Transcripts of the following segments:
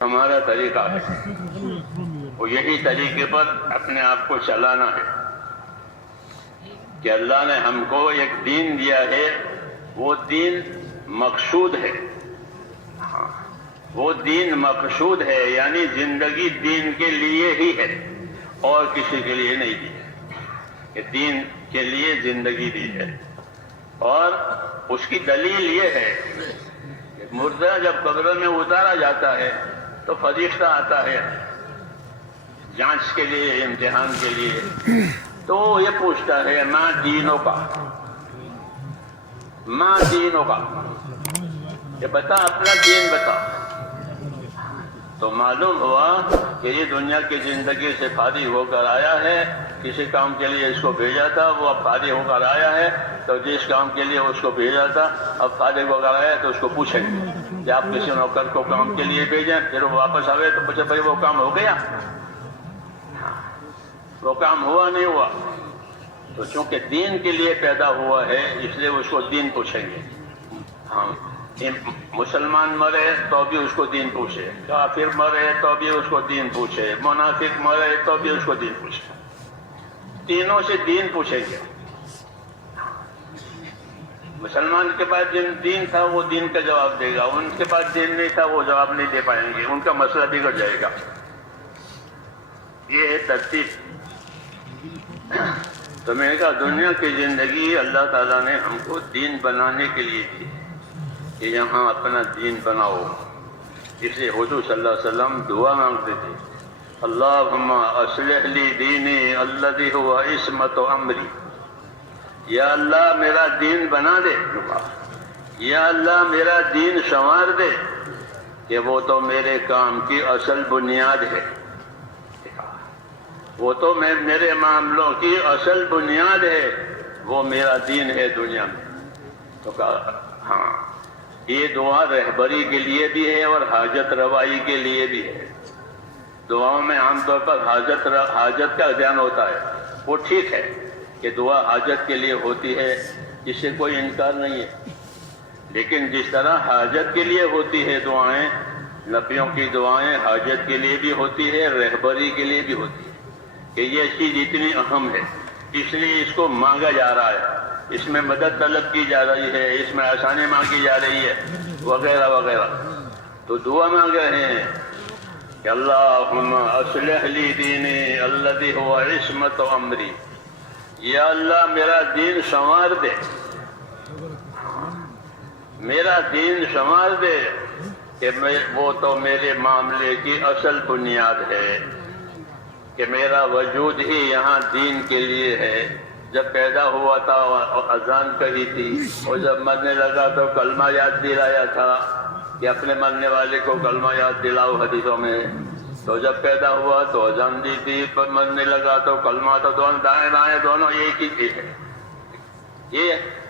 ہمارا طریقہ ہے اور یہی طریقے پر اپنے آپ کو چلانا ہے کہ اللہ نے ہم کو ایک دین دیا ہے، وہ دین مقصود ہے. ہاں، وہ دین مقصود ہے، یعنی زندگی دین کے لیے ہی ہے اور کسی کے لیے نہیں دی ہے. کہ دین کے لیے زندگی دی ہے. اور اس کی دلیل یہ ہے کہ مردہ جب قبر میں اتارا جاتا ہے تو فرشتہ آتا ہے جانچ کے لیے، امتحان کے لیے. تو یہ پوچھتا ہے ماں دینوں کا، ماں دینوں کا، یہ بتا اپنا دین بتا. تو معلوم ہوا کہ یہ دنیا کی زندگی سے فارغ ہو کر آیا ہے، کسی کام کے لیے اس کو بھیجا تھا، وہ اب فارغ ہو کر آیا ہے. تو جس کام کے لیے اس کو بھیجا تھا اب فارغ ہو کر آیا ہے تو اس کو پوچھیں گے کہ آپ کسی نوکر کو کام کے لیے بھیجیں، پھر وہ واپس آ گئے تو پوچھے بھائی وہ کام ہو گیا؟ وہ کام ہوا نہیں ہوا؟ تو چونکہ دین کے لیے پیدا ہوا ہے اس لیے اس کو دین پوچھیں گے. ہاں، مسلمان مرے تو بھی اس کو دین پوچھے، کافر مرے تو بھی اس کو دین پوچھے، منافق مرے تو بھی اس کو دین پوچھے. تینوں سے دین پوچھیں گے. مسلمان کے پاس جن دین تھا وہ دین کا جواب دے گا، ان کے پاس دین نہیں تھا وہ جواب نہیں دے پائیں گے، ان کا مسئلہ بگڑ جائے گا. یہ ہے ترتیب. تو میں نے کہا دنیا کی زندگی اللہ تعالیٰ نے ہم کو دین بنانے کے لیے دی کہ یہاں اپنا دین بناؤ. اس لیے حضور صلی اللہ علیہ وسلم دعا مانگتے تھے، اللہم اصلح لی دینی الذی هو عصمت امری. یا اللہ میرا دین بنا دے، یا اللہ میرا دین سنوار دے کہ وہ تو میرے کام کی اصل بنیاد ہے، وہ تو میرے معاملوں کی اصل بنیاد ہے، وہ میرا دین ہے دنیا میں. تو کہا ہاں، یہ دعا رہبری کے لیے بھی ہے اور حاجت روائی کے لیے بھی ہے. دعاؤں میں عام طور پر حاجت کا دھیان ہوتا ہے، وہ ٹھیک ہے کہ دعا حاجت کے لیے ہوتی ہے، اس سے کوئی انکار نہیں ہے. لیکن جس طرح حاجت کے لیے ہوتی ہے دعائیں، نبیوں کی دعائیں حاجت کے لیے بھی ہوتی ہے، رہبری کے لیے بھی ہوتی ہے. کہ یہ چیز اتنی اہم ہے اس لیے اس کو مانگا جا رہا ہے، اس میں مدد طلب کی جا رہی ہے، اس میں آسانی مانگی جا رہی ہے، وغیرہ وغیرہ. تو دعا مانگ رہے ہیں کہ اللہم اصلح لی دینی الذی هو عصمت امری. یا اللہ میرا دین سنوار دے، میرا دین سنوار دے کہ وہ تو میرے معاملے کی اصل بنیاد ہے، کہ میرا وجود ہی یہاں دین کے لیے ہے. جب پیدا ہوا تھا اذان کہی تھی، اور جب مرنے لگا تو کلمہ یاد دلایا تھا کہ اپنے مرنے والے کو کلمہ یاد دلاؤ حدیثوں میں. تو جب پیدا ہوا تو اذان دی تھی، پر مرنے لگا تو کلمہ. تو دونوں دائیں بائیں دونوں ایک ہی چیز ہے.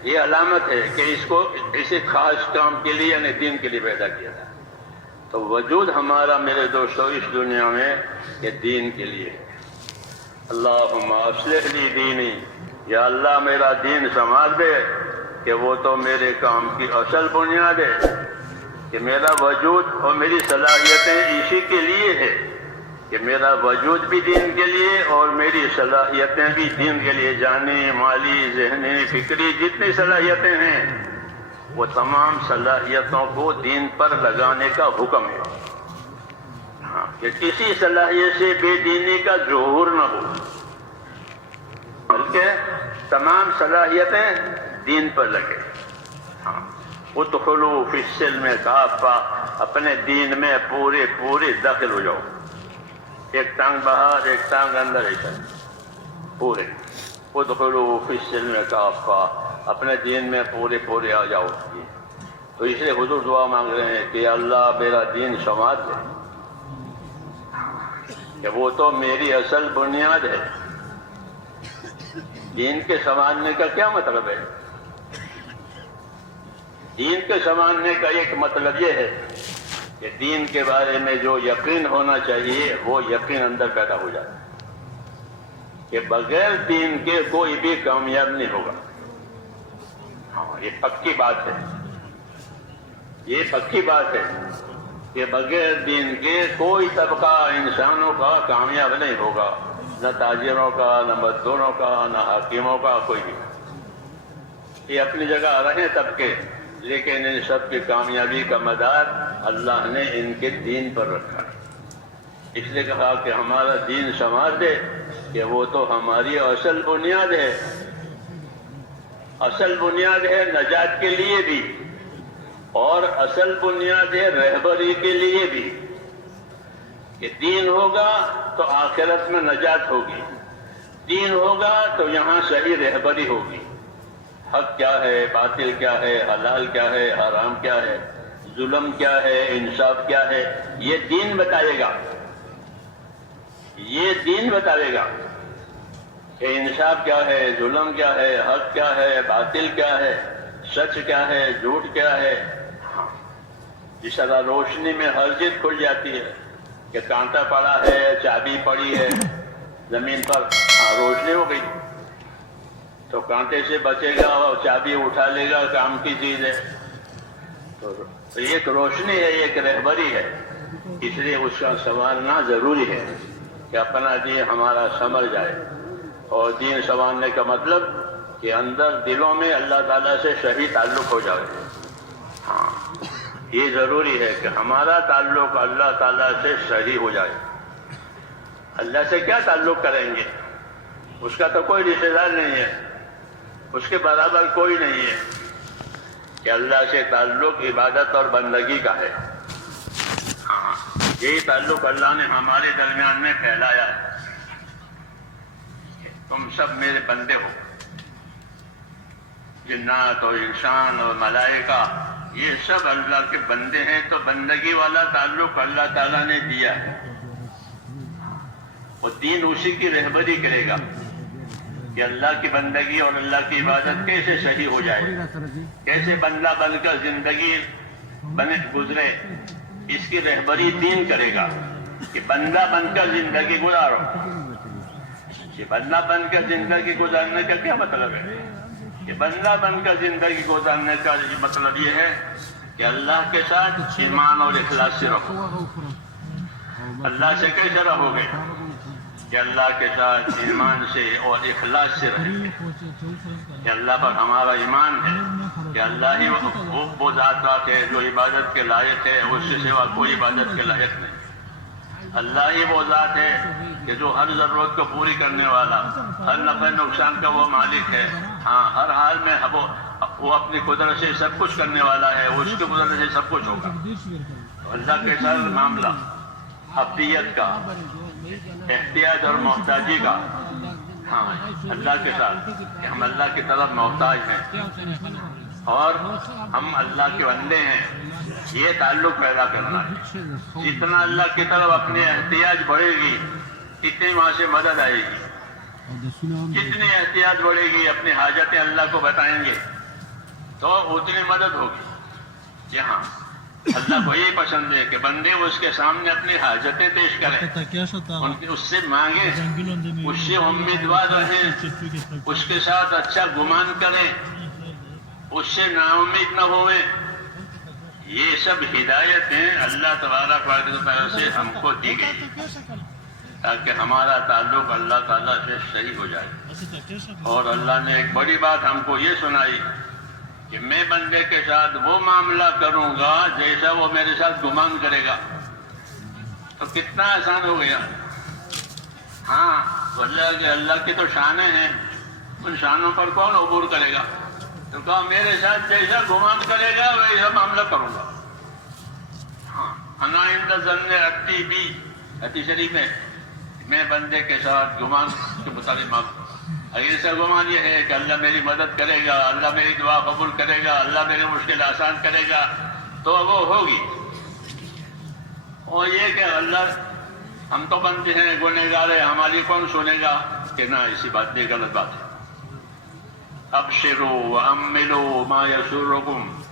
یہ علامت ہے کہ اس کو اسی خاص کام کے لیے یعنی دین کے لیے پیدا کیا تھا. تو وجود ہمارا میرے دوستو اس دنیا میں یہ دین کے لیے ہے. اللہم اصلح لی دینی، یا اللہ میرا دین سنوار دے کہ وہ تو میرے کام کی اصل بنیاد ہے، کہ میرا وجود اور میری صلاحیتیں اسی کے لیے ہے، کہ میرا وجود بھی دین کے لیے اور میری صلاحیتیں بھی دین کے لیے. جانی، مالی، ذہنی، فکری جتنی صلاحیتیں ہیں وہ تمام صلاحیتوں کو دین پر لگانے کا حکم ہے. ہاں، کہ کسی صلاحیت سے بے دینی کا ظہور نہ ہو، بلکہ تمام صلاحیتیں دین پر لگے. ہاں، ادخلوا فی السلم کافہ، اپنے دین میں پورے داخل ہو جاؤ. ایک ٹانگ باہر ایک ٹانگ اندر، ایسا پورے. ادخلوا فی السلم کافہ، اپنے دین میں پورے آ جاؤ. تو اس لیے حضور دعا مانگ رہے ہیں کہ اللہ میرا دین سنوار دے کہ وہ تو میری اصل بنیاد ہے. دین کے سنوارنے کا کیا مطلب ہے؟ دین کے سنوارنے کا ایک مطلب یہ ہے کہ دین کے بارے میں جو یقین ہونا چاہیے وہ یقین اندر پیدا ہو جاتا ہے کہ بغیر دین کے کوئی بھی کامیاب نہیں ہوگا. ہاں، یہ پکی بات ہے، یہ پکی بات ہے. کہ بغیر دین کے کوئی طبقہ انسانوں کا کامیاب نہیں ہوگا، نہ تاجروں کا، نہ مزدوروں کا، نہ حاکموں کا، کوئی بھی۔ یہ اپنی جگہ رہے طبقے، لیکن ان سب کی کامیابی کا مدار اللہ نے ان کے دین پر رکھا۔ اس لیے کہا کہ ہمارا دین سماج دے کہ وہ تو ہماری اصل بنیاد ہے، اصل بنیاد ہے نجات کے لیے بھی، اور اصل بنیاد ہے رہبری کے لیے بھی، کہ دین ہوگا تو آخرت میں نجات ہوگی، دین ہوگا تو یہاں صحیح رہبری ہوگی، حق کیا ہے، باطل کیا ہے، حلال کیا ہے، حرام کیا ہے، ظلم کیا ہے، انصاف کیا ہے، یہ دین بتائے گا، یہ دین بتائے گا کہ انصاف کیا ہے، ظلم کیا ہے، حق کیا ہے، باطل کیا ہے، سچ کیا ہے، جھوٹ کیا ہے۔ جس طرح روشنی میں ہر چیز کھل جاتی ہے کہ کانٹا پڑا ہے، چابی پڑی ہے زمین پر، روشنی ہو گئی، تو کانٹے سے بچے گا اور چابی اٹھا لے گا، کام کی چیز ہے۔ تو ایک روشنی ہے، ایک رہبری ہے، اس لیے اس کا سنوارنا ضروری ہے کہ اپنا دین ہمارا سمجھ جائے۔ اور دین سنوارنے کا مطلب کہ اندر دلوں میں اللہ تعالیٰ سے صحیح تعلق ہو جائے۔ یہ ضروری ہے کہ ہمارا تعلق اللہ تعالیٰ سے صحیح ہو جائے۔ اللہ سے کیا تعلق کریں گے؟ اس کا تو کوئی رشتہ دار نہیں ہے، اس کے برابر کوئی نہیں ہے، کہ اللہ سے تعلق عبادت اور بندگی کا ہے۔ یہی تعلق اللہ نے ہمارے درمیان میں پھیلایا ہے۔ تم سب میرے بندے ہو، جنات اور انسان اور ملائکہ، یہ سب اللہ کے بندے ہیں، تو بندگی والا تعلق اللہ تعالیٰ نے دیا ہے۔ وہ دین اسی کی رہبری کرے گا کہ اللہ کی بندگی اور اللہ کی عبادت کیسے صحیح ہو جائے، کیسے بندہ بن کر زندگی گزرے، اس کی رہبری دین کرے گا کہ بندہ بن کر زندگی گزارو۔ کہ بندہ بن کر زندگی گزارنے کا کیا مطلب ہے؟ کہ بندہ بن کر زندگی گزارنے کا مطلب یہ ہے کہ اللہ کے ساتھ ایمان اور اخلاص سے رہو۔ اللہ سے کیسے رہو گے؟ کہ اللہ کے ساتھ ایمان سے اور اخلاص سے رہے، کہ اللہ پر ہمارا ایمان ہے کہ اللہ ہی وہ ذات ہے جو عبادت کے لائق ہے، اس سے سوا کوئی عبادت کے لائق نہیں۔ اللہ ہی وہ ذات ہے کہ جو ہر ضرورت کو پوری کرنے والا، ہر نفع نقصان کا وہ مالک ہے۔ ہر حال میں وہ اپنی قدرت سے سب کچھ کرنے والا ہے، اس کی قدرت سے سب کچھ ہوگا۔ اللہ کے ساتھ معاملہ عبدیت کا، احتیاج اور محتاجی کا، اللہ کے ساتھ کہ ہم اللہ کی طرف محتاج ہیں اور ہم اللہ کے بندے ہیں، یہ تعلق پیدا کرنا ہے۔ جتنا اللہ کی طرف اپنی احتیاج بڑھے گی، اتنی وہاں سے مدد آئے گی۔ جتنی احتیاج بڑھے گی، اپنی حاجتیں اللہ کو بتائیں گے تو اتنی مدد ہوگی۔ یہاں اللہ کو یہ پسند ہے کہ بندے اس کے سامنے اپنی حاجتیں پیش کریں، اس سے مانگیں، اس سے امیدوار رہیں، اس کے ساتھ اچھا گمان کریں، اس سے نا امید نہ ہوئیں۔ یہ سب ہدایتیں اللہ تبارک و تعالیٰ سے ہم کو دی گئی تاکہ ہمارا تعلق اللہ تعالیٰ سے صحیح ہو جائے۔ اور اللہ نے ایک بڑی بات ہم کو یہ سنائی کہ میں بندے کے ساتھ وہ معاملہ کروں گا جیسا وہ میرے ساتھ گمان کرے گا۔ تو کتنا آسان ہو گیا۔ اللہ کی تو شانیں ہیں، ان شانوں پر کون عبور کرے گا؟ تو کہا میرے ساتھ جیسا گمان کرے گا ویسا معاملہ کروں گا۔ انا عند ظن عبدی بی، حدیث شریف ہے، میں بندے کے ساتھ گمان کے مطابق معاملہ۔ ایسا گمان یہ ہے کہ اللہ میری مدد کرے گا، اللہ میری دعا قبول کرے گا، اللہ میری مشکل آسان کرے گا، تو وہ ہوگی۔ اور یہ کہ اللہ ہم تو بنتے ہیں گنہگار ہیں، ہماری کون سنے گا؟ کہ نہ، اسی بات میں غلط بات ہے۔ ابشروا واملوا ما یسرکم،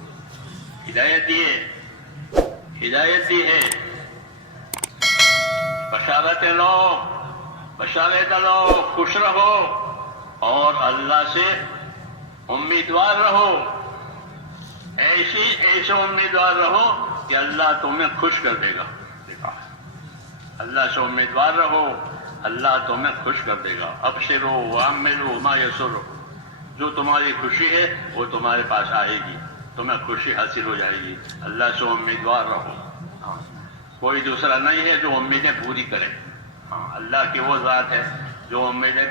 ہدایت دی ہے، ہدایت دی ہے، بشارتیں لو، بشارت لو، خوش رہو اور اللہ سے امیدوار رہو۔ ایسے امیدوار رہو کہ اللہ تمہیں خوش کر دے گا. دیکھا, اللہ سے امیدوار رہو, اللہ تمہیں خوش کر دے گا. ابشروا واملوا ما یسر, جو تمہاری خوشی ہے وہ تمہارے پاس آئے گی, تمہیں خوشی حاصل ہو جائے گی. اللہ سے امیدوار رہو. کوئی دوسرا نہیں ہے جو امیدیں پوری کرے. اللہ کی وہ ذات ہے جو امیدیں